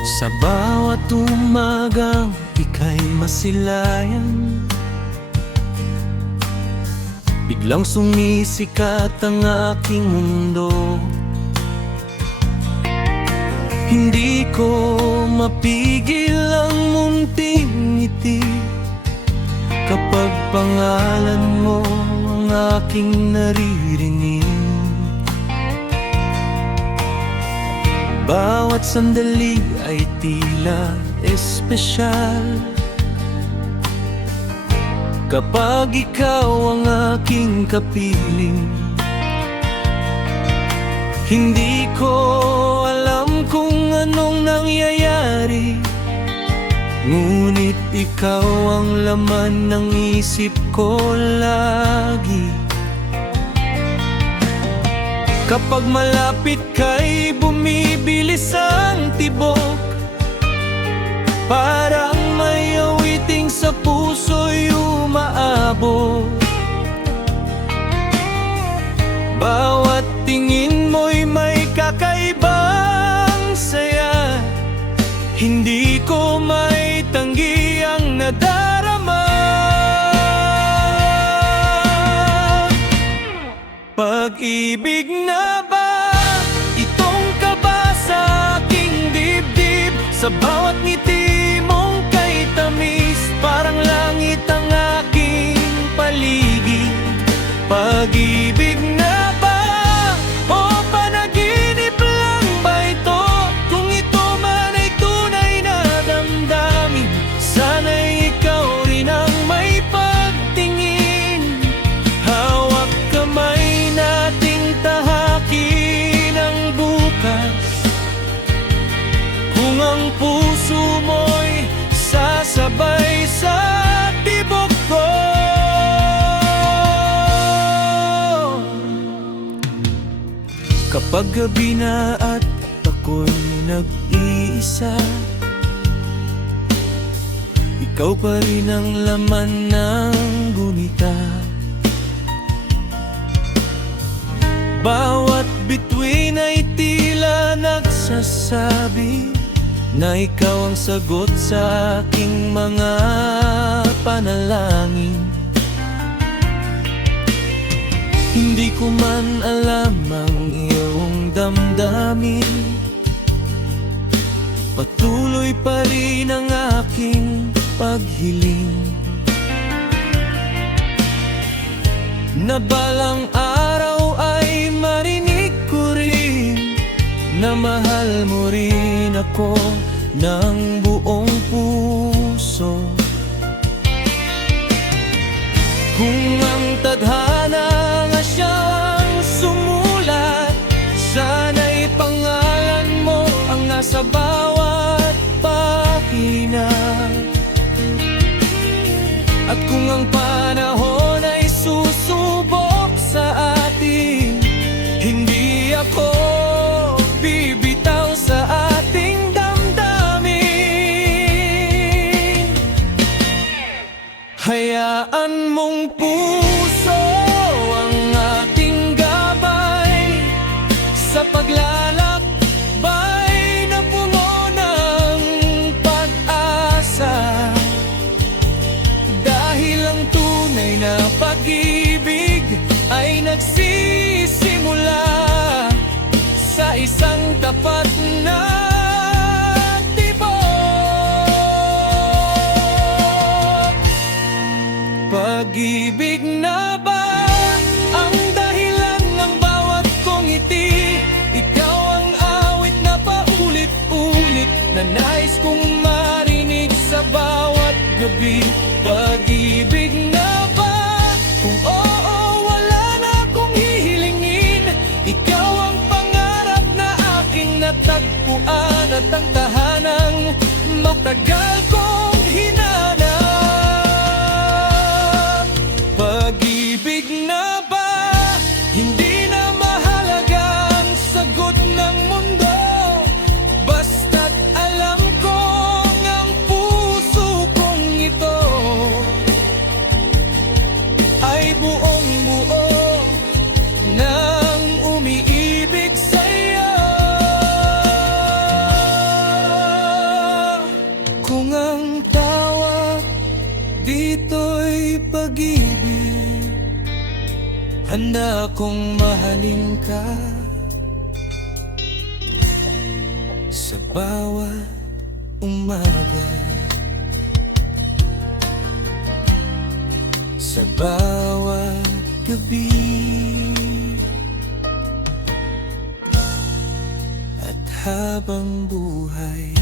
Sa bawat umagang ika'y masilayan, biglang sumisikat ang aking mundo. Hindi ko mapigil ang munting ngiti kapag pangalan mo ang aking naririnig. Bawat sandali ay tila espesyal kapag ikaw ang aking kapiling. Hindi ko alam kung anong nangyayari, ngunit ikaw ang laman ng isip ko lagi. Kapag malapit ka'y bumibilis ang tibok, parang may awiting sa puso'y umaabot. Bawat tingin mo'y may kakaibang saya, hindi ko maitanggi ang nadarama. Pag-ibig na ba itong kaba sa aking dibdib? Sa bawat ngiti mong kay tamis, parang langit ang aking paligid. Pag-ibig na ba o panaginip lang ba ito? Kung ito man ay tunay na damdamin, sana'y ikaw rin ang may pagtingin. Hawak kamay nating tahakin ang bukas, kung ang puso mo'y sasabay sa tibok ko. Kapag gabi na at ako'y nag-iisa, ikaw pa rin ang laman ng gunita. Bawat bituin ay tila nagsasabi na ikaw ang sagot sa aking mga panalangin. Hindi ko man alam ang iyong damdamin, patuloy pa rin ang aking paghiling, na balang araw ay marinig ko rin na mahal mo rin ako ng buong puso. Kung ang tadhana nga siyang sumulat, sana'y pangalan mo ang nasa bawat pahina. At kung ang panahon ay susubok sa atin, hindi ako bibitaw sa ating damdamin. Hayaan mong puso ang ating gabay sa paglalakbay na puno ng pag-asa. Dahil ang tunay na pag-ibig ay nagsisimula sa isang tapat na tibok. Pag-ibig na ba ang dahilan ng bawat kong ngiti? Ikaw ang awit na paulit-ulit na nais kong marinig sa bawat gabi. Pag-ibig na ba? Kung oo, wala na akong hihilingin. Ikaw ang pangarap na aking natagpuan at ang tahanang matagal kong hinanap. Pag-ibig na ba? Hindi na mahalaga ang sagot ng mundo, basta't alam kong ang puso kong ito ay buong-buo nang umiibig sa'yo. Handa akong mahalin ka sa bawat umaga, sa bawat gabi, at habang buhay